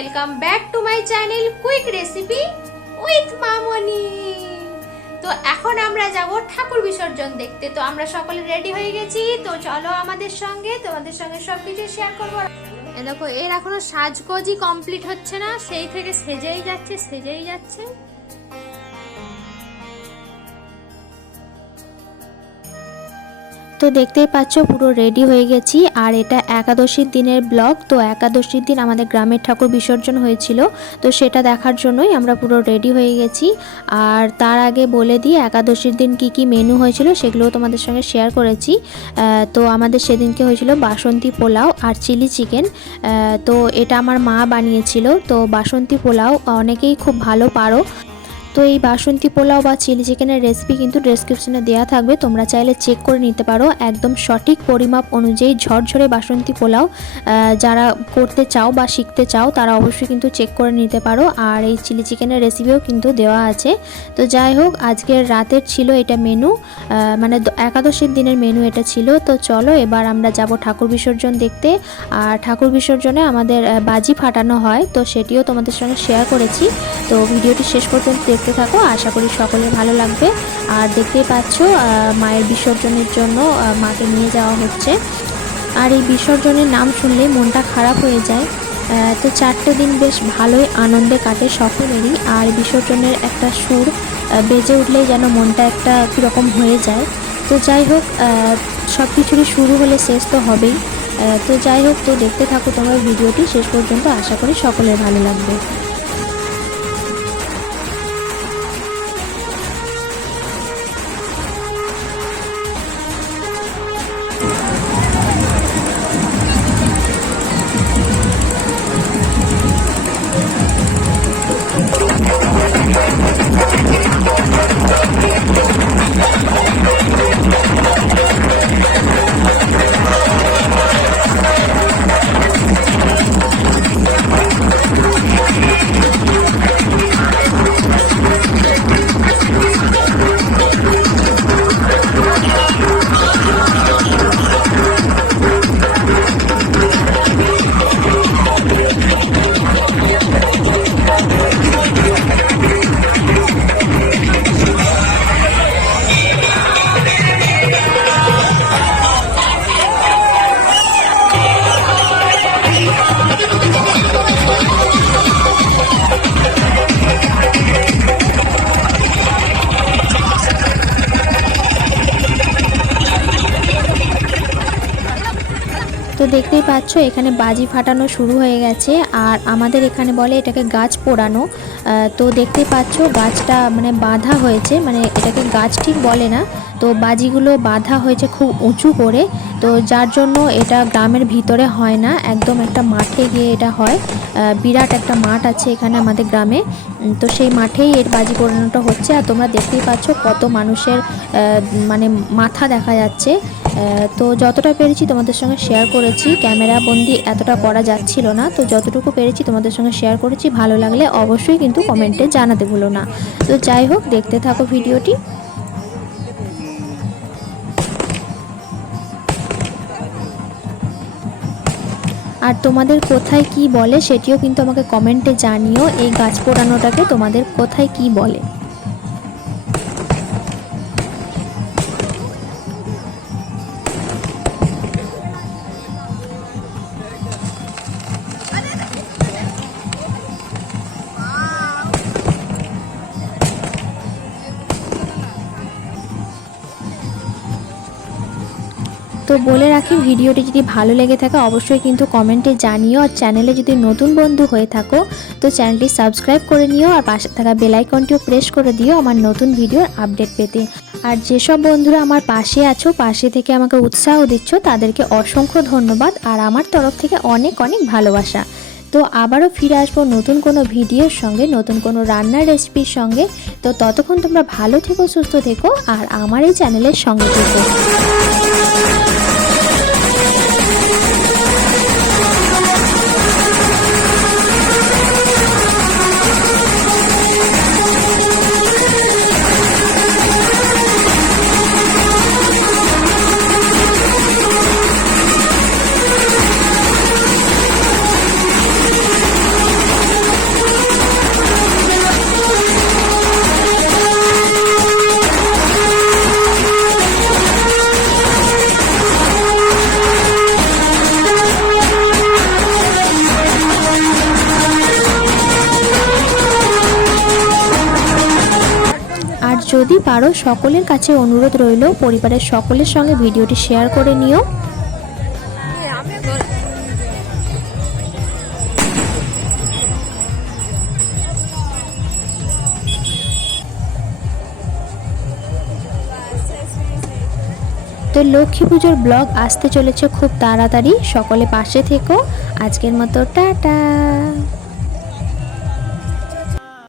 Welcome back to my channel quick recipe with Mamoni. তো এখন আমরা যাব ঠাকুর বিসর্জন দেখতে। তো আমরা সকলে রেডি হয়ে গেছি, তো চলো আমাদের সঙ্গে, তোমাদের সঙ্গে সবকিছু শেয়ার করবো। দেখো এর এখনো সাজগোজই কমপ্লিট হচ্ছে না, সেই থেকে সেজেই যাচ্ছে। তো দেখতেই পাচ্ছ পুরো রেডি হয়ে গেছি। আর এটা একাদশীর দিনের ব্লগ। তো একাদশীর দিন আমাদের গ্রামের ঠাকুর বিসর্জন হয়েছিল, তো সেটা দেখার জন্যই আমরা পুরো রেডি হয়ে গেছি। আর তার আগে বলে দিই একাদশীর দিন কি কি মেনু হয়েছিল সেগুলোও তোমাদের সঙ্গে শেয়ার করেছি। তো আমাদের সেদিনকে হয়েছিল বাসন্তী পোলাও আর চিলি চিকেন। তো এটা আমার মা বানিয়েছিল। তো বাসন্তী পোলাও অনেকেই খুব ভালো পারো। তো এই বাসন্তী পোলাও বা চিলি চিকেনের রেসিপি কিন্তু ডেসক্রিপশনে দেওয়া থাকবে, তোমরা চাইলে চেক করে নিতে পারো। একদম সঠিক পরিমাপ অনুযায়ী ঝরঝরে বাসন্তী পোলাও যারা করতে চাও বা শিখতে চাও তারা অবশ্যই কিন্তু চেক করে নিতে পারো। আর এই চিলি চিকেনের রেসিপিও কিন্তু দেওয়া আছে। তো যাই হোক, আজকের রাতের ছিল এটা মেনু, মানে একাদশীর দিনের মেনু এটা ছিল। তো চলো এবার আমরা যাব ঠাকুর বিসর্জন দেখতে। আর ঠাকুর বিসর্জনে আমাদের বাজি ফাটানো হয়, তো সেটিও তোমাদের সঙ্গে শেয়ার করেছি। তো ভিডিওটি শেষ পর্যন্ত দেখতে থাকো, আশা করি সকলের ভালো লাগবে। আর দেখতেই পাচ্ছ মায়ের বিসর্জনের জন্য মাকে নিয়ে যাওয়া হচ্ছে। আর এই বিসর্জনের নাম শুনলেই মনটা খারাপ হয়ে যায়। তো 4টে দিন বেশ ভালোই আনন্দে কাটে সকলেরই। আর বিসর্জনের একটা সুর বেজে উঠলেই যেন মনটা একটা কীরকম হয়ে যায়। তো যাই হোক, সব কিছুরই শুরু হলে শেষ তো হবেই। তো যাই হোক, তো দেখতে থাকো তোমরা ভিডিওটি শেষ পর্যন্ত, আশা করি সকলের ভালো লাগবে। তো দেখতেই পাচ্ছ এখানে বাজি ফাটানো শুরু হয়ে গেছে। আর আমাদের এখানে বলে এটাকে গাছ পোড়ানো। তো দেখতেই পাচ্ছ গাছটা মানে বাঁধা হয়েছে, মানে এটাকে গাছ ঠিক বলে না, তো বাজিগুলো বাঁধা হয়েছে খুব উঁচু করে। তো যার জন্য এটা গ্রামের ভিতরে হয় না, একদম একটা মাঠে গিয়ে এটা হয়। বিরাট একটা মাঠ আছে এখানে আমাদের গ্রামে, তো সেই মাঠেই এর বাজি পোড়ানোটা হচ্ছে। আর তোমরা দেখতেই পাচ্ছ কত মানুষের মানে মাথা দেখা যাচ্ছে। তো যতটা পেরেছি তোমাদের সঙ্গে শেয়ার করেছি, ক্যামেরা বন্দি এতটা করা যাচ্ছিল না, তো যতটুকু পেরেছি তোমাদের সঙ্গে শেয়ার করেছি। ভালো লাগলে অবশ্যই কিন্তু কমেন্টে জানাতে ভুলো না। তো যাই হোক, দেখতে থাকো ভিডিওটি। আর তোমাদের কোথায় কি বলে সেটিও কিন্তু আমাকে কমেন্টে জানিও, এই গাছ পোড়ানোটাকে তোমাদের কোথায় কি বলে। তো বলে রাখি, ভিডিওটি যদি ভালো লেগে থাকে অবশ্যই কিন্তু কমেন্টে জানিও। আর চ্যানেলে যদি নতুন বন্ধু হয়ে থাকো তো চ্যানেলটি সাবস্ক্রাইব করে নিও, আর পাশে থাকা বেল আইকনটিও প্রেস করে দিও আমার নতুন ভিডিওর আপডেট পেতে। আর যেসব বন্ধুরা আমার পাশে আছো, পাশে থেকে আমাকে উৎসাহ দিচ্ছ, তাদেরকে অসংখ্য ধন্যবাদ আর আমার তরফ থেকে অনেক অনেক ভালোবাসা। তো আবারও ফিরে আসবো নতুন কোনো ভিডিওর সঙ্গে, নতুন কোনো রান্নার রেসিপির সঙ্গে। তো ততক্ষণ তোমরা ভালো থেকো, সুস্থ থেকো, আর আমার এই চ্যানেলের সঙ্গে থেকো। যদি পারো সকলের কাছে অনুরোধ রইল পরিবারের সকলের সঙ্গে ভিডিওটি শেয়ার করে নিও। তো লক্ষ্মী পুজোর ব্লগ আসতে চলেছে খুব তাড়াতাড়ি, সকলে পাশে থেকো। আজকের মতো টাটা।